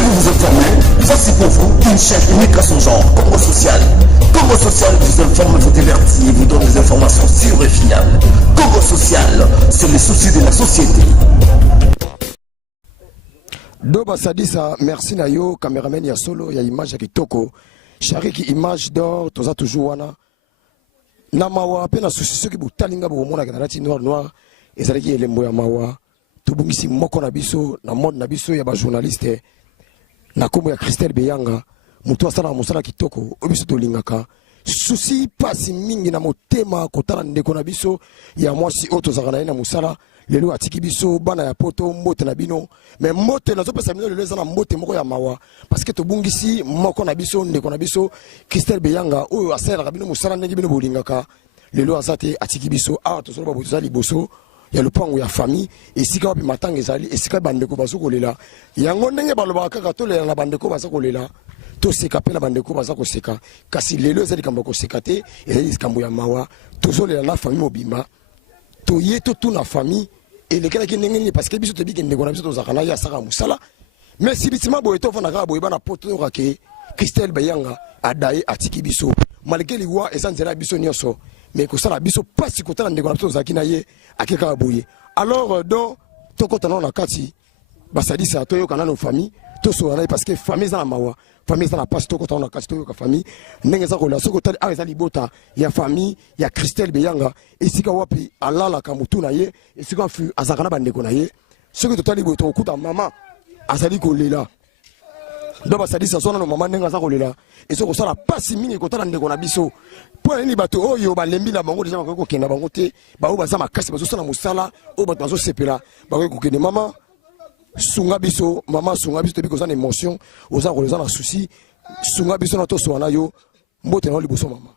Voulez-vous vous informer? Voici pour vous une chaîne unique à son genre, Congo Social. Congo Social vous informe, vous divertit et vous donne des informations sûres et fiables. Congo Social, c'est le souci de la société. Doba Sadisa, merci Nayo, caméraman ya solo, ya image ya kitoko. Chariki image d'or, toza toujours wana. Namawa, pe na souci ceux qui boutalinga bomona na rati noir, ezalaki elembo ya mawa. Tubungisi moko na biso, na mode na biso ya ba journaliste. Na kombo ya Christelle Beyanga, mutu asala musala kitoko, obiso tolingaka. Souci pasi mingi na motema kotala ndeko na biso ya mwasi oto zakana na musala. Lelo atiki biso bana ya poto mbote na bino mais mbote nazo pesa bino lelo ezana mbote moko ya mawa parce que tobungisi moko na biso ndeko na biso Christelle Beyanga oyo asala bino musala ndenge bino bolingaka lelo azate atiki biso to ba bozali boso ya lupango ya famille esika wapi matanga ezali esika bandeko bazokolela yango ndenge balobaka kaka tolela na bandeko bazokolela to seka pe na bandeko bazakoseka kasi lelo ezali kambo koseka te ezali kambo ya mawa tozolela na famille mobimba to yeto tout na famille et les gars qui n'engagent parce que biso te biki ndeko na biso tozakana ya saka musala mais si bitima boye to fana ka boye bana poto rake Christelle Beyanga adaye atiki biso malgré les wa esanzela biso nyoso mais ko sala biso pasi ko tala ndeko na biso zakina ye akeka boye alors donc tokota na kati basadisa to yoka na no famille to so na parce que famille za mawa famille za na passe tokota na kati to yoka famille ndenge za ko la soko tali a ezali bota ya famille ya Christelle Beyanga esika wapi alala kamutu na ye esika fu azakana bandeko na ye soki totali boto okuta mama azali kolela ndo basadisa sona no mama ndenga za kolela esoko sala pasi mingi kotala ndeko na biso po ni bato oyo balembi la bango deja bakoko kenda bango te ba o baza makasi bazo sala musala o bato bazo sepela bakoko kende mama sunga biso mama sunga biso te biko za na émotion oza koleza na souci sunga biso na to so na yo mbote na liboso mama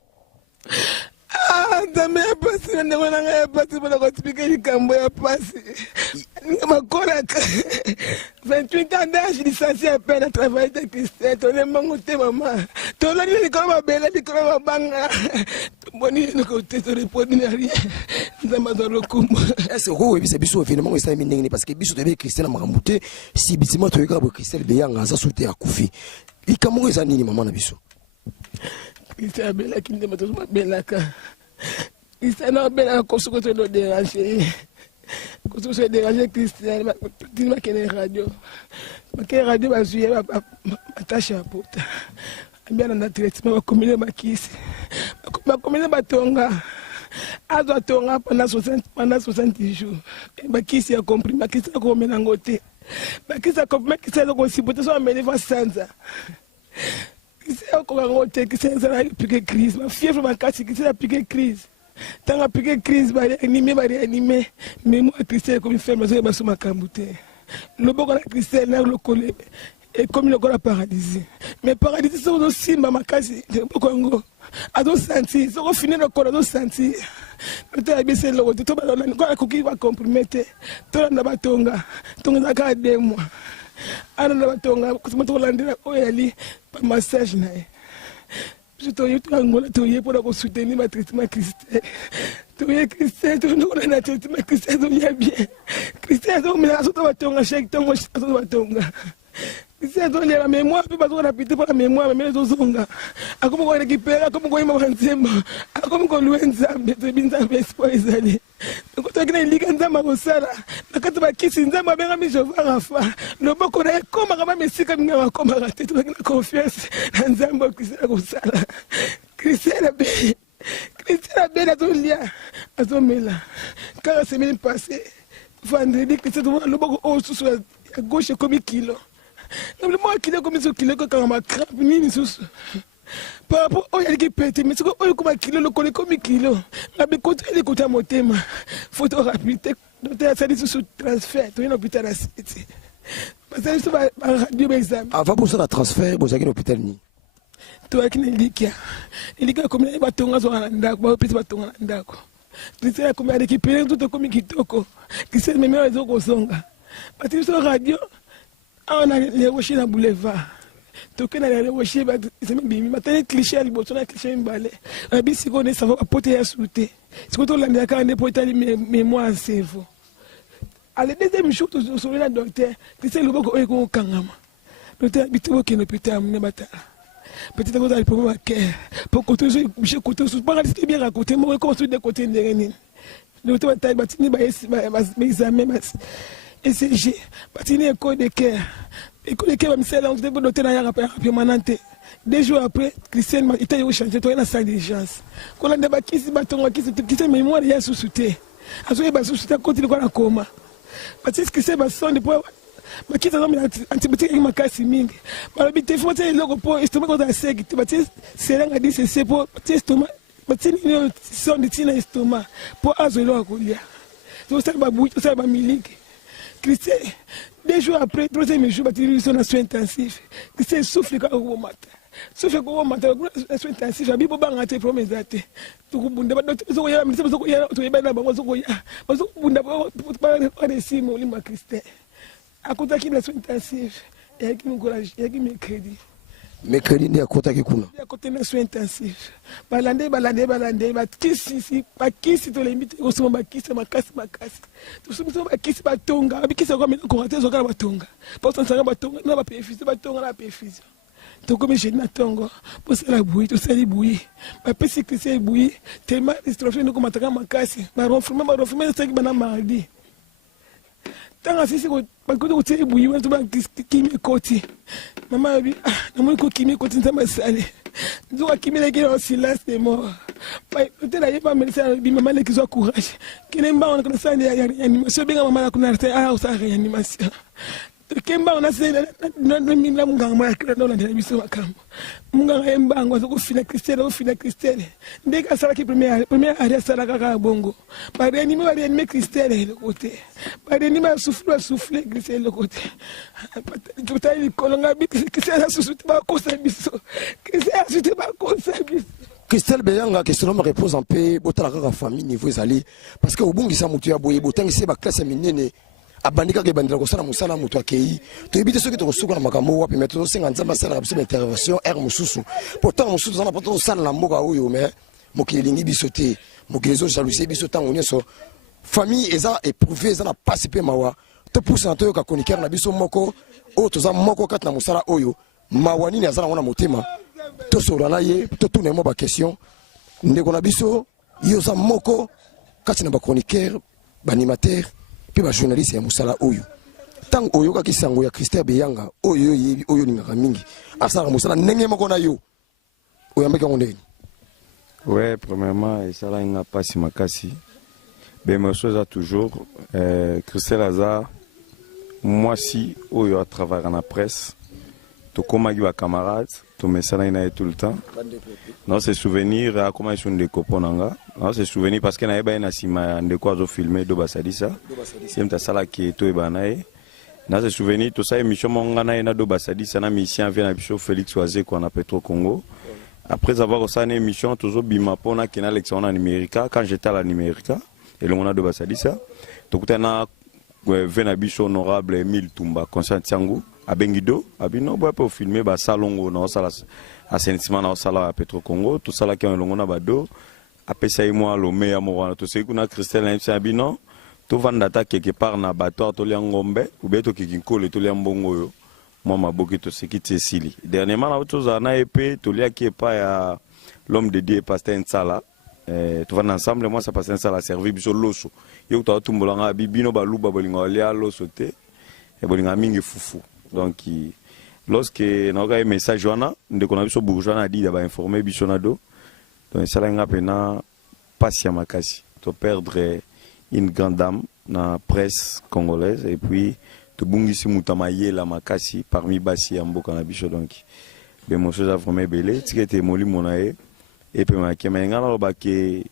Dame ya pasi na ndeko nanga ya pasi bana ko expliquer likambo ya pasi. Makora 28 ans d'âge licencié à peine à travailler de Christelle. On est mangoté maman. Ton là ni ko ba bela ni ko ba banga. Boni ni ko te répondre ni rien. Ndama zo lokumba. Est-ce que vous avez biso finalement ça mingi parce que biso de Christelle makambuté si bitima to yaka bo Christelle Beyanga za sauter à kufi. Ikamo eza nini maman na biso? Christelle Beyanga qui ndema to ba belaka. Christelle n'a pas construit de déranger. Construit de déranger Christelle, tu m'as qu'une radio. Ma radio va jouer ma tâche à porte. Bien dans notre traitement, ma commune ma kiss. Ma commune ma tonga. A doit tonga pendant 70 jours. Ma kiss a compris, ma kiss a compris en côté. Ma kiss a compris, ma kiss a compris, pour tout ça, mais les fois sans ça. Christelle a compris, Christelle a piqué crise. Ma fièvre m'a cassé, Christelle a piqué crise. Tant a piqué crise, va réanimer. Mais moi, Christelle, comme il fait, je vais sur ma cambouté. Le bon de Christelle, là, le collé. Et comme il a paradis. Mais paradis, c'est aussi ma casse de Congo. À dos sentir, ça va finir le corps à dos sentir. Tu as baissé le haut, tu as coquille va compromettre. Tu as un batonga, tu as un cas de moi. Alors, tu as un massage. Je te pour soutenir ma traitement Christelle. Tu es Christelle, tu es traitement Christelle, tu es bien. Christelle, tu es un chèque, tu es Christelle, tu es la mémoire, tu es rapide pour la mémoire, mais les autres sont là. Comme on récupère, comme on comme on loue un zambé, tu es bien dans l'espoir des années. Donc, tu as une ligue en zamba au sala. Quand tu vas quitter Nzamba, bien ami, je vais rafa. Le bon qu'on a comme un messie comme un comme un raté, tu as la confiance en Zamba Christelle au sala. Christelle a bien à ton lien, à ton méla. Quand la semaine passée, vendredi, Christelle, le bon haut sous à gauche comme un kilo. Le moins kilo comme un kilo quand ma crape, ni sous. Par rapport au yali qui pète, mais c'est comme un kilo, le collé comme un kilo. La bécote, elle écoute à mon thème. Photo rapide, docteur, ça dit sous transfert, tu es un hôpital à cité. Parce que c'est un radio examen. Avant pour ça, le transfert, vous avez un hôpital ni. Tu as une ligue. Il y a comme les bâtons à l'andako, puis bâtons à l'andako. Tu sais comment récupérer tout comme Kitoko, qui sait même les autres songa. Parce que sur la radio, on a les rochers dans le boulevard. toke na le woshi ba sema bimi matane cliché ali botona cliché mbale abi sikone ça va porter ya souté sikoto la ndaka ne potali mémoire cerveau à la deuxième jour sur le docteur que c'est le boko eko kangama l'hôtel habitué qui ne peut pas amener bata. Peut-être que vous allez pour pour côté je côté sous pas rester bien à côté moi comment sur des côtés de Rennes. L'hôtel va taille batini ba examen ECG batini école de cœur. École de cœur va me faire l'onde de l'hôtel à rapidement. 2 jours après, Christian m'a été changé dans la salle d'urgence. Quand on a débattu, qui se mémoire, il y a sous-souté. À ce moment-là, sous-souté continue à coma. Parce que Christian m'a sonné pour. Ma qui s'est mis antibiotique avec ma casse mingi. Ma l'habitude, il faut que le repos, estomac contre la sec. C'est là, on a dit c'est pour estomac. Ma tine, il son de tine estomac. Pour azoler à couler. C'est ça, ma bouille, c'est ça, ma milique. Christian, 2 jours après, 3e jour, il y a un soin intensif. Christian souffle quand on matin. Sauf que on m'a dit que soin intensif, j'ai bien bang até promesse até. Tu kubunda ba zo ya mi zo ya to ba na ba zo ya. Ba zo kubunda ba resi mo limba Christian. Akuta ki na soin intensif. Et qui me encourage, et qui me crédit. Mercredi ni akuta ki kuna. Ya côté na soin intensif. Balande ba kisi ba kisi to limite ko so ba kisi makasi. Tu so ba kisi ba tonga, ba kisi ko me ko raté zo ka ba tonga. Parce que ça ba tonga na ba pefisi ba tonga na pefisi. Donc comme j'ai na tongo pour ça la bouillie tout ça les bouillie ba pesi que c'est bouillie tellement distrophie nous comme ataka makasi ba renflouement ça qui bana mardi tant assis ko ba ko to c'est bouillie to ba kimi koti maman bi na mo ko kimi koti ça ma sale nous a kimi les gars aussi là c'est mort pas peut-être là pas mais ça bi maman les qui ont courage qui n'aime pas on connaît ça il y a réanimation bien maman la connaît ça réanimation Kemba on a fait na munganga makira ndo ndela biso makambo munganga embango zo kufina Christelle ndeka sala ki première area sala kaka bongo ba réanimer Christelle le côté ba réanimer souffler Christelle le côté tout à il kolonga bi Christelle souffle ba ko sa biso Christelle souffle ba ko sa biso Christelle Beyanga que cela me repose en paix botala kaka famille niveau ezali parce que obungisa mutu ya boye botangise ba classe minene abandika ke bandela ko sala musala mutu akei to ebite soki to kosuka na makambo wapi mais to senga nzamba sala biso intervention mususu pourtant mususu zana poto sala na mboka oyo mais mokilingi biso te mokilezo jalousie biso tango nyeso famille eza éprouvé eza na passe pe mawa to pousse na to ka chroniqueur na biso moko o to za moko kat na musala oyo mawani ni azala ngona motema to sora na ye to tourner mo ba question ndeko na biso yo za moko kat na ba chroniqueur ba animateur puis ba journaliste ya musala oyo tant oyo ka kisango ya Christelle Beyanga oyo yebi oyo ningaka mingi asala musala ndenge moko na yo oyambeka ngondeni. Ouais, premièrement ça là n'a pas si makasi ben moi chose toujours Christelle Aza moi si oyo a travaillé dans la presse to koma ba camarade to mesala ina tout le temps non c'est souvenir à comment ils sont des coponanga non c'est souvenir parce que na eba ina sima ndeko azo filmer do basadisa c'est mta sala qui to eba nae na c'est souvenir tout ça émission monga na ina do basadisa na mission vient na biso Félix Oazé ko na Petro Congo après avoir aussi une émission toujours bima pona kena l'élection en numérique quand j'étais à la numérique et le mona do basadisa to kutana vena biso honorable Emile Tumba Constant Tiangu abengido abino boy pour filmer ba salongo na sala assainissement na sala à Petro Congo tout ça là qui on longo na bado apesa moi le meilleur mo to c'est kuna Christelle abino to vandata quelque part na batoire to liangombe ou beto kikinkole to liambongo yo moi maboki to sekiti sili dernièrement na autre chose na épée to lia qui est pas ya l'homme de Dieu pasteur Nsala tu vas ensemble moi ça passe Nsala servi biso loso yo to tumbolanga bibino baluba bolinga lia loso te e bolinga mingi fufu. Donc, lorsque nous avons un message, nous avons un bourgeois a dit d'abord informer Bichonado. Donc, ça n'a pas si makasi. Tu perdre une grande dame dans la presse congolaise et puis tu bungisi mutamaye la makasi parmi Bassi et Mboka na Bicho. Donc, les choses à former belé, tu es moli monae et puis ma kemenga na lobake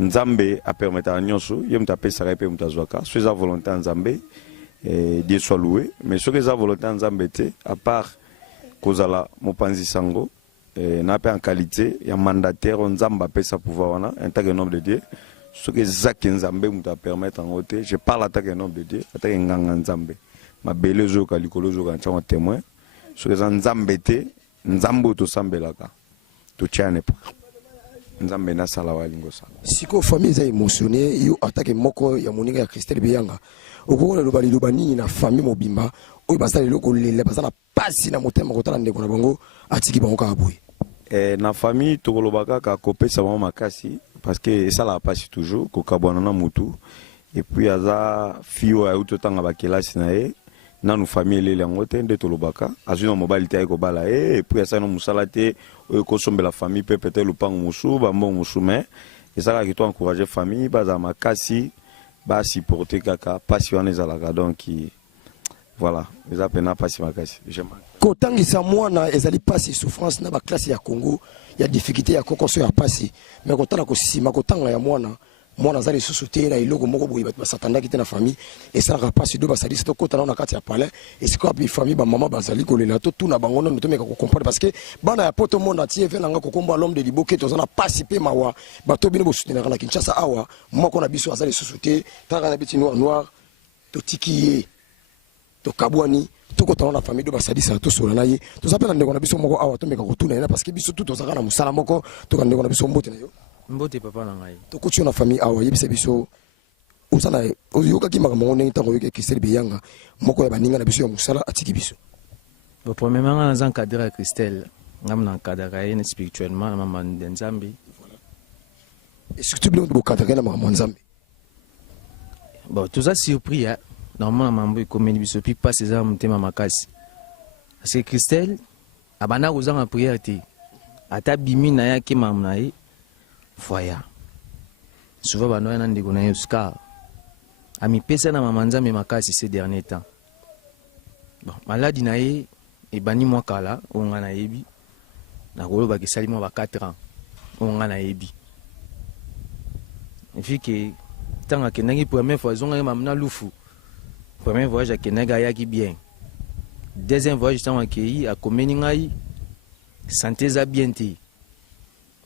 Nzambe a permettre à nyonso, yem taper ça répé mutazwaka, suis à volonté Nzambe. Dieu soit loué, mais ce que ça volonté en Zambété, à part Kozala Mopanzi Sango, n'a pas en qualité, il y a mandataire, on Zamba peut sa pouvoir, en tant que nom de Dieu, ce que Zak Nzambé nous permettre en ôté, je parle en tant que nom de Dieu, en tant que Nzambé, ma belle zo kalikolo zo kan chama témoin, ce que Nzambété, Nzambo to Sambelaka, to tiane pas. nzambe na sala wa lingo sala siko famille za émotionné yo attaque moko ya moninga ya Christelle Beyanga okona loba nini na famille mobimba oyo basala loko lela basala pasi na motema kotala ndeko na bango atiki bango ka boye na famille tokolobaka ka kopesa mama makasi parce que ça la passe toujours ko kabwana na mutu et puis aza fio ya utotanga ba kelasi na ye na nous famille lele ngote nde tolobaka azuna mobile te ko bala et puis asa no musala te oyo ko sombe la famille peut peut-être le pango musu ba mbongo musu mais et ça qui to encourager famille baza makasi ba supporter kaka passion les alaka donc voilà les appena passion makasi j'aime kotangisa mwana ezali pasi souffrance na ba classe ya Congo ya difficulté ya kokoso ya pasi mais kotala ko sima kotanga ya mwana zali susuté na iloko moko boye bat basatanda kite na famille et ça rapasi do basali to kotana na kati ya palais et c'est quoi bi famille ba maman bazali kolela to tuna bango no to meka ko comprendre parce que bana ya poto mona tie ve nanga ko komba l'homme de liboke to zana pasi pe mawa bato bino bo soutenir na Kinshasa awa moko na biso azali susuté tanga na biti noir to tikiye to kabwani to kotana na famille do basali sa to sola na ye to sapela ndeko na biso moko awa to meka ko tuna na parce que biso tout to zaka na musala moko to ndeko na biso mbote na yo mbote papa na ngai to kutu na famille awa yebisa biso usana oyoka ki makambo ngone ntango yoke Christelle Beyanga moko ya baninga na biso ya musala atiki biso bo premièrement na zan cadre Christelle ngam na cadre ye spirituellement na mama nzambi et surtout bien de cadre na mama nzambi bon tout ça surpris hein normalement mambo ikomeni biso puis pas ces armes tema makasi parce que Christelle abana kozanga prière te ata bimi na ya ki mamna ye voya souvent banoya na ndeko na ye ska ami pesa na mama nzambe makasi ces derniers temps bon maladie na ye ebani mwa kala onga na yebi na koloba ke salimo ba 4 ans onga na yebi et puis que tanga ke nangi première fois zonga mamna lufu premier voyage à Kenaga yaki bien deuxième voyage tanga ke yi akomeni ngai santé za bien te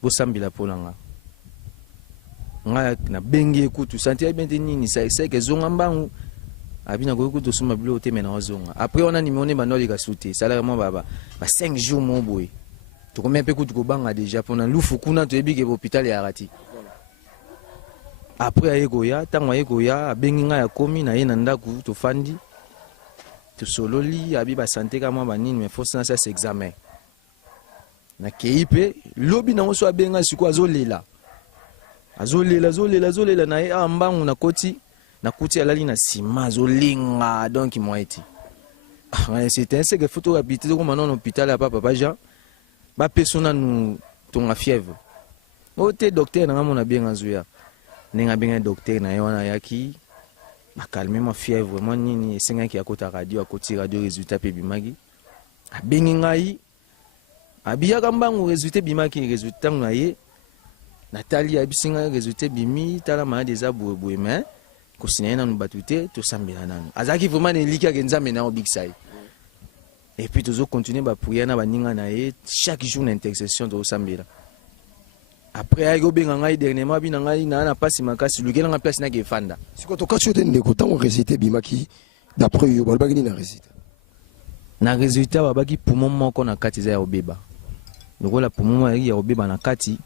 bo sambila polanga nga na bengi ekutu santé ya bien te nini c'est que zonga mbangu abina ko ekutu suma bilo te mena wazonga après on a nimone banoli ka sauter salaire mo baba ba 5 jours mo boy to combien pe kutu ko banga déjà pendant lufu kuna to ebi ke hôpital ya arati après ayegoya tango ayegoya bengi nga ya komi na ye na ndaku to fandi to sololi abi ba santé ka mo banini mais faut ça c'est examen na keipe lobi na so abenga siku azolela na ye ambangu na koti na kuti alali na sima azolinga donc moiti c'était un que photo habité comme non hôpital à papa Jean ba persona nous ton fièvre ote docteur na mona bien azuya ninga bien docteur na ye wana yaki ba calmer ma fièvre moi nini senga ki akota radio akoti radio résultat pe bimagi abengi ngai abiya kambangu résultat bimaki résultat na ye Nathalie abisinga résultat bimi tala ma des aboué mais ko sinena nu batute to sambela nanu azaki vraiment ne lika ke nzambe na big sai et puis toujours continuer ba prier na baninga na ye chaque jour na intercession to sambela après ay go benga ngai dernièrement bina ngai na pasi makasi lukela nga place na ke fanda siko to kachote ndeko tango résultat bimaki d'après yo balbaki ni na résultat babaki poumon moko na kati za ya obeba lokola poumon ya obeba na kati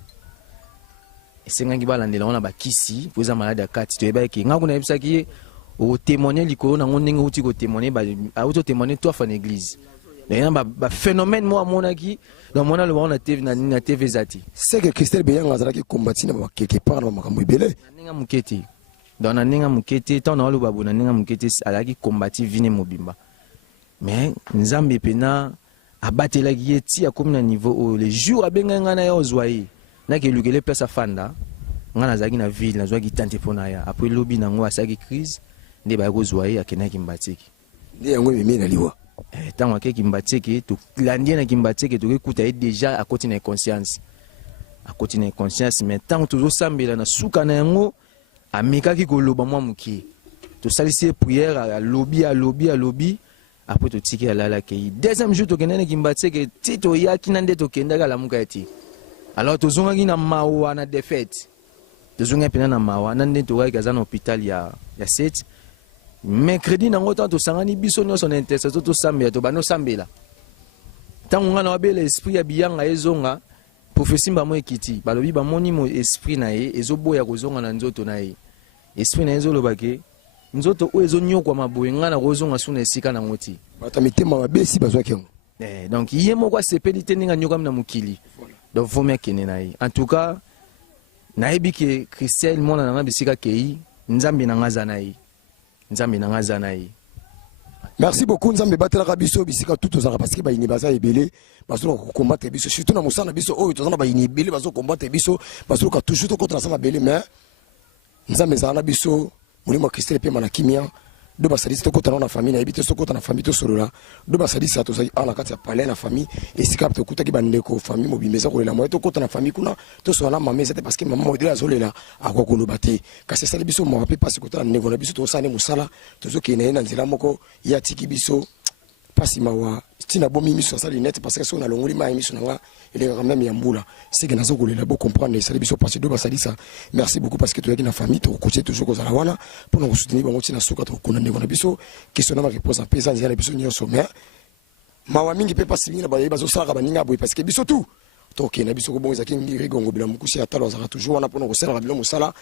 esengangi balandela wana bakisi poza malade ya kati toyebaki nga kuna yebisaki o témoigner likolo nango ndenge uti ko témoigner ba auto témoigner toi fa l'église d'ailleurs ba phénomène moi monaki dans mona le wana na TV zati c'est que Christelle Beyanga azalaki combattre na quelque part na makambo ebele ninga muketi dans na ninga muketi tant na loba bona ninga muketi alaki combattre vine mobimba mais nzambe pena abatelaki yeti akomi na niveau les jours abenga ngana ya ozwaye na ke lukele place afanda ngana zaki na ville na zwaki tante pona ya après lobi nango asaki crise nde ba kozwaye akena kimbatiki nde yango mimi na liwa tango ke kimbatiki to landie na kimbatiki to kuta déjà à côté na conscience mais tant toujours sambela na suka na yango amikaki koloba mwa muki to salisi prière à lobby après to tiki alala ke deuxième jour to kenene kimbatiki tito ya kinande to kendaka la muka eti alors tozongaki na mawa na défaite tozonga pena na mawa na nde tokaki aza na hôpital ya 7 mercredi nango tant tosangani biso nyonso na intercession tosambela to bano sambela ntango nga na wabela esprit ya biyanga ezonga prophétie mbamo ekiti balobi bamoni mo esprit na ye ezoboya kozonga na nzoto na ye esprit na ye ezoloba ke nzoto oyo ezonyokwa maboye nga na kozonga suna esika nango ti bato mitema mabesi bazwaki yango donc ye moko asepeli te ndenge anyokami na mokili donc vomi akende na ye en tout cas nayebi ke Christelle mwana nanga bisika kei nzambe nanga aza na ye nzambe nanga aza na ye. Merci beaucoup nzambe batelaka biso bisika tout ozala parce que bayini baza ebele bazo combattre biso surtout na musana biso oyo tozana bayini ebele bazo combattre biso bazo ka toujours to contre sama bele mais nzambe zana biso mulimo Christelle pe mana kimia do basadisi to kota na famille na ebite so kota na famille to solola do basadisi to zali ala kati ya palais na famille esika to kuta ki bandeko famille mobimeza ko lela mo to kota na famille kuna to so na mama c'était parce que maman modela azolela akokolo bate kasi sali biso mo rapi parce que kota na nego na biso to sane musala to zo kene na nzela moko ya tiki biso pasi mawa tina bomi miso sali net parce que so na longoli ma miso nga ele quand même yambula c'est que nazo kolela bo comprendre sali biso parce que do basali ça merci beaucoup parce que tu es na famille to coacher toujours ko zala wana pour nous soutenir bango tina suka to kuna nego na biso question na réponse en pesa nzela biso nyo sommet mawa mingi pe pasi mingi na ba bazo sala baninga boy parce que biso tout to ke na biso ko bonza kingi rigongo bila mukusi atalo zaka toujours wana pour nous sala bila musala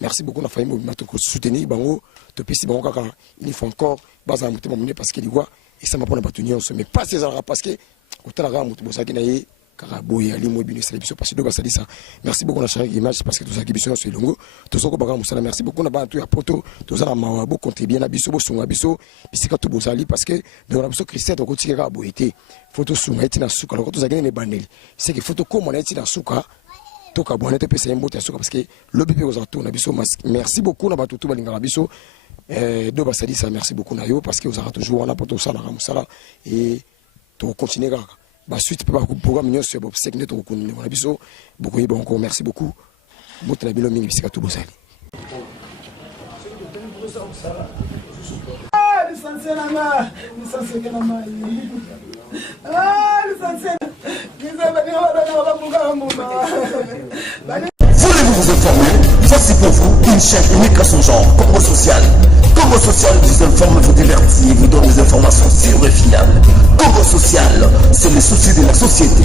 merci beaucoup na famille mo to soutenir bango to pesi bango kaka il faut encore baza mutema mune parce que liwa et ça m'a pas battu mais pas ces arabes parce que autant la mutu bosaki na ye karaboy ali mo bino biso parce que do basali ça merci beaucoup na chère image parce que tout ça qui biso sur longo to soko baga musala merci beaucoup na ba tout ya poto to za na mawa bo contribuer na biso bo sunga biso bisika to bosali parce que dans la biso Christian to kotika ka boité photo sunga etina suka lokto za gene ne bandeli c'est que photo comme on etina suka to ka bonete pesa yembote suka parce que lobi pe oza to na biso merci beaucoup na ba tout balinga biso do basali ça merci beaucoup na yo parce que vous aurez toujours on a pour tout ça na musala et to continuer kaka ba suite pe ba programme nyo sur bob segné to kunni na biso beaucoup et bon merci beaucoup motela bilo mingi bisika to bosali licencié nanga licencié kana mai licencié Voulez-vous vous informer? Voici pour vous une chaîne unique à son genre, Congo Social. Congo Social vous informe, vous divertit et vous donne des informations sûres et fiables. Congo Social, c'est le souci de la société.